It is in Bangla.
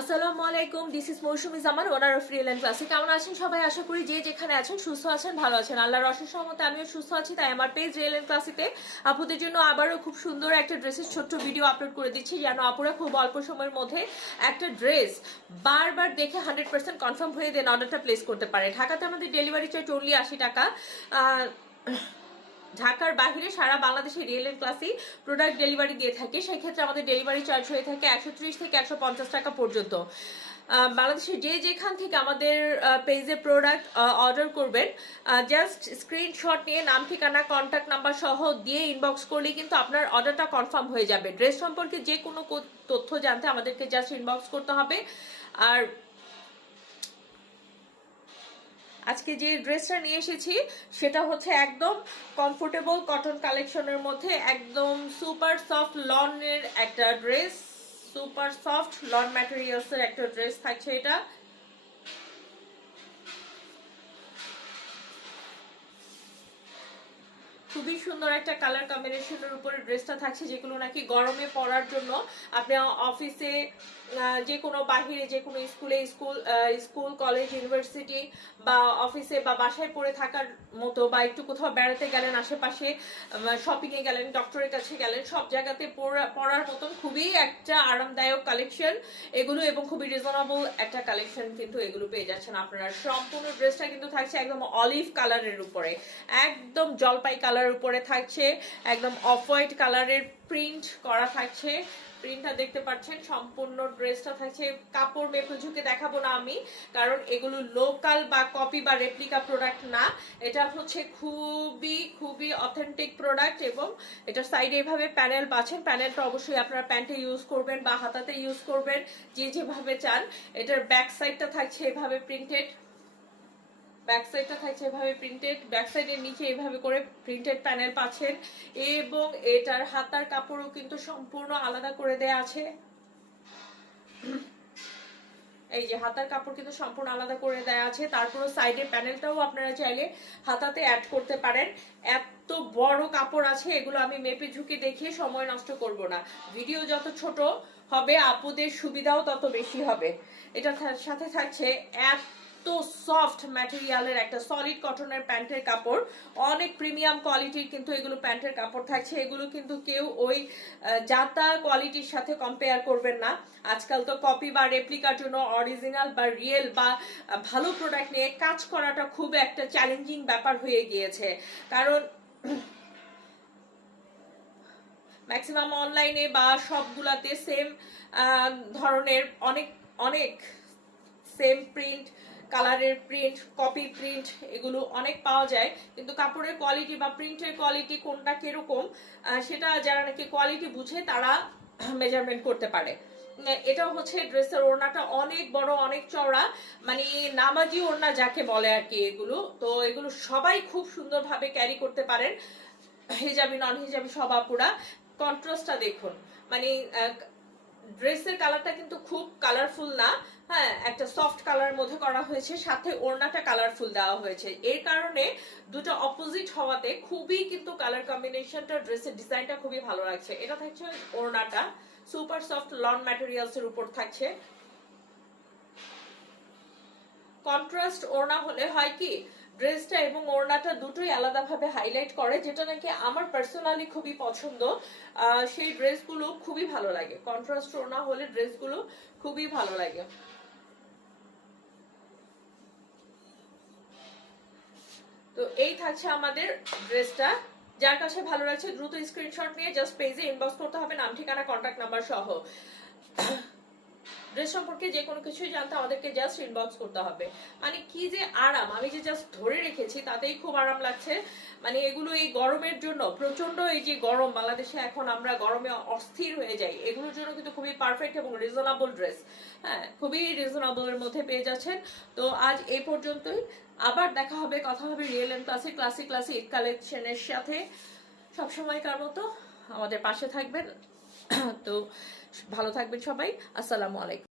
আসসালামু আলাইকুম, this is Mousumi Zaman, owner of Real and Classic. কেমন আছেন সবাই? আশা করি যে যেখানে আছেন সুস্থ আছেন, ভালো আছেন। আল্লাহর অশেষ রহমতে আমিও সুস্থ আছি। তাই আমার পেজ রিয়েল এন্ড ক্লাসিকে আপুদের জন্য আবারও খুব সুন্দর একটা ড্রেসের ছোট্ট ভিডিও আপলোড করে দিচ্ছি, যেন আপুরা খুব অল্প সময়ের মধ্যে একটা ড্রেস বারবার দেখে 100% কনফার্ম হয়ে দেন অর্ডারটা প্লেস করতে পারে। ঢাকাতে আমাদের ডেলিভারি চার্জ অনলি 80 টাকা। ঢাকার বাহিরে সারা বাংলাদেশে Real and Classy product delivery দিয়ে থাকে। সেই ক্ষেত্রে আমাদের ডেলিভারি চার্জ হয়ে থাকে 130 থেকে 150 টাকা পর্যন্ত। বাংলাদেশের যে যেখান থেকে আমাদের পেজে প্রোডাক্ট অর্ডার করবেন, জাস্ট স্ক্রিনশট নিয়ে নাম, ঠিকানা, কন্ট্যাক্ট নাম্বার সহ দিয়ে ইনবক্স করলেই কিন্তু আপনার অর্ডারটা কনফার্ম হয়ে যাবে। ড্রেস সম্পর্কে যে কোনো তথ্য জানতে আমাদেরকে জাস্ট ইনবক্স করতে হবে। আর আজকে যে ড্রেসটা নিয়ে এসেছি সেটা হচ্ছে একদম কমফোর্টেবল কটন কালেকশনের মধ্যে একদম সুপার সফট লনের একটা ড্রেস। সুপার সফট লন ম্যাটেরিয়ালসের একটা ড্রেস থাকছে এটা। খুবই সুন্দর একটা কালার কম্বিনেশনের উপরে ড্রেসটা থাকছে, যেগুলো নাকি গরমে পরার জন্য আপনি অফিসে, যে কোনো বাহিরে, যে কোনো স্কুল কলেজ ইউনিভার্সিটি বা অফিসে বা বাসায় পড়ে থাকার মতো, বা একটু কোথাও বেড়াতে গেলেন, আশেপাশে শপিং এ গেলেন, ডক্টরের কাছে গেলেন, সব জায়গাতে পরার মতন খুবই একটা আরামদায়ক কালেকশন এগুলো, এবং খুবই রিজনেবল একটা কালেকশন কিন্তু এগুলো পেয়ে যাচ্ছেন আপনারা। সম্পূর্ণ ড্রেসটা কিন্তু থাকছে একদম অলিভ কালারের উপরে, একদম জলপাই কালার উপরে থাকছে, একদম অফ হোয়াইট কালারের প্রিন্ট করা থাকছে। প্রিন্টটা দেখতে পাচ্ছেন। সম্পূর্ণ ড্রেসটা থাকছে, কাপড় মেপে ঝুঁকে দেখাবো না আমি, কারণ এগুলো লোকাল বা কপি বা রেপ্লিকা প্রোডাক্ট না। এটা হচ্ছে খুবই খুবই অথেন্টিক প্রোডাক্ট, এবং এটা সাইডে এভাবে প্যানেল পাচ্ছেন। প্যানেলটা অবশ্যই আপনারা প্যান্টে ইউজ করবেন বা হাতাতে ইউজ করবেন, যে যেভাবে চান। এটার ব্যাক সাইডটা থাকছে এভাবে প্রিন্টেড, ব্যাক সাইডটা থাকছে এভাবে প্রিন্টেড, ব্যাক সাইডের নিচে এভাবে করে প্রিন্টেড প্যানেল পাচ্ছেন, এবং এটার হাতার কাপড়ও কিন্তু সম্পূর্ণ আলাদা করে দেয়া আছে। এই যে হাতার কাপড় কিন্তু সম্পূর্ণ আলাদা করে দেয়া আছে। তারপরে সাইডের প্যানেলটাও আপনারা চাইলে হাতাতে অ্যাড করতে পারেন। এত বড় কাপড় আছে, এগুলো আমি মেপে ঝুঁকে দেখিয়ে সময় নষ্ট করব না। ভিডিও যত ছোট হবে আপুদের সুবিধাও তত বেশি হবে। এটার সাথে থাকছে এত সফট ম্যাটেরিয়ালের একটা সলিড কটনের প্যান্টের কাপড়, অনেক প্রিমিয়াম কোয়ালিটির কিন্তু এগুলো প্যান্টের কাপড় থাকছে। এগুলো কিন্তু কেউ ওই জাতা কোয়ালিটির সাথে কম্পেয়ার করবেন না। আজকাল তো কপি বা রেপ্লিকার জন্য অরিজিনাল বা রিয়েল বা ভালো প্রোডাক্ট নিয়ে কাজ করাটা খুব একটা চ্যালেঞ্জিং ব্যাপার হয়ে গিয়েছে, কারণ ম্যাক্সিমাম অনলাইনে বা সবগুলাতে সেম ধরনের অনেক অনেক সেম প্রিন্ট, কালারের প্রিন্ট, কপি প্রিন্ট, এগুলো অনেক পাওয়া যায়। কিন্তু কাপড়ের কোয়ালিটি বা প্রিন্টের কোয়ালিটি কোনটা কিরকম, সেটা যারা নাকি কোয়ালিটি বুঝে তারা মেজারমেন্ট করতে পারে। এটাও হচ্ছে ড্রেসের ওড়নাটা অনেক বড়, অনেক চওড়া, মানে নামাজি ওড়না যাকে বলে আর কি। এগুলো তো এগুলো সবাই খুব সুন্দরভাবে ক্যারি করতে পারেন, হিজাবি নন হিজাবি সব আপুরা। কন্ট্রাস্টটা দেখুন, মানে ড্রেসের কালারটা কিন্তু খুব কালারফুল না, হ্যাঁ, একটা সফট কালারের মধ্যে করা হয়েছে, সাথে ওড়নাটা কালারফুল দেওয়া হয়েছে। এর কারণে দুটো অপোজিট হওয়াতে খুবই কিন্তু কালার কম্বিনেশনটা, ড্রেসের ডিজাইনটা খুবই ভালো লাগছে। এটা থাকছে ওড়নাটা, সুপার সফট লন ম্যাটেরিয়ালস এর উপর থাকছে। কন্ট্রাস্ট ওড়না হলে হয় কি, ড্রেসটা এবং ওড়নাটা দুটোই আলাদাভাবে হাইলাইট করে, যেটা নাকি আমার পার্সোনালি খুবই পছন্দ। সেই ড্রেসগুলো খুবই ভালো লাগে, কন্ট্রাস্ট ওড়না হলে ড্রেসগুলো খুবই ভালো লাগে। তো এই থাকছে আমাদের ড্রেসটা। যার কাছে ভালো লাগছে দ্রুত স্ক্রিনশট নিয়ে জাস্ট পেজে ইনবক্স করতে হবে, নাম, ঠিকানা, কন্ট্যাক্ট নাম্বার সহ। ড্রেস সম্পর্কে যে কোনো কিছুই জানতে আমাদেরকে জাস্ট ইনবক্স করতে হবে। মানে কি যে আরাম, আমি যে জাস্ট ধরে রেখেছি তাতেই খুব আরাম লাগছে। মানে এগুলো এই গরমের জন্য, প্রচন্ড এই যে গরম বাংলাদেশে এখন, আমরা গরমে অস্থির হয়ে যাই, এগুলোর জন্য কিন্তু খুবই পারফেক্ট এবং রিজনেবল ড্রেস। হ্যাঁ, খুবই রিজনেবলের মধ্যে পেয়ে যাচ্ছেন। তো আজ এই পর্যন্তই, আবার দেখা হবে, কথা হবে Real and Classic classic classic কালেকশনের সাথে। সবসময়কার মতো আমাদের পাশে থাকবেন। তো ভালো থাকবেন সবাই। আসসালামু আলাইকুম।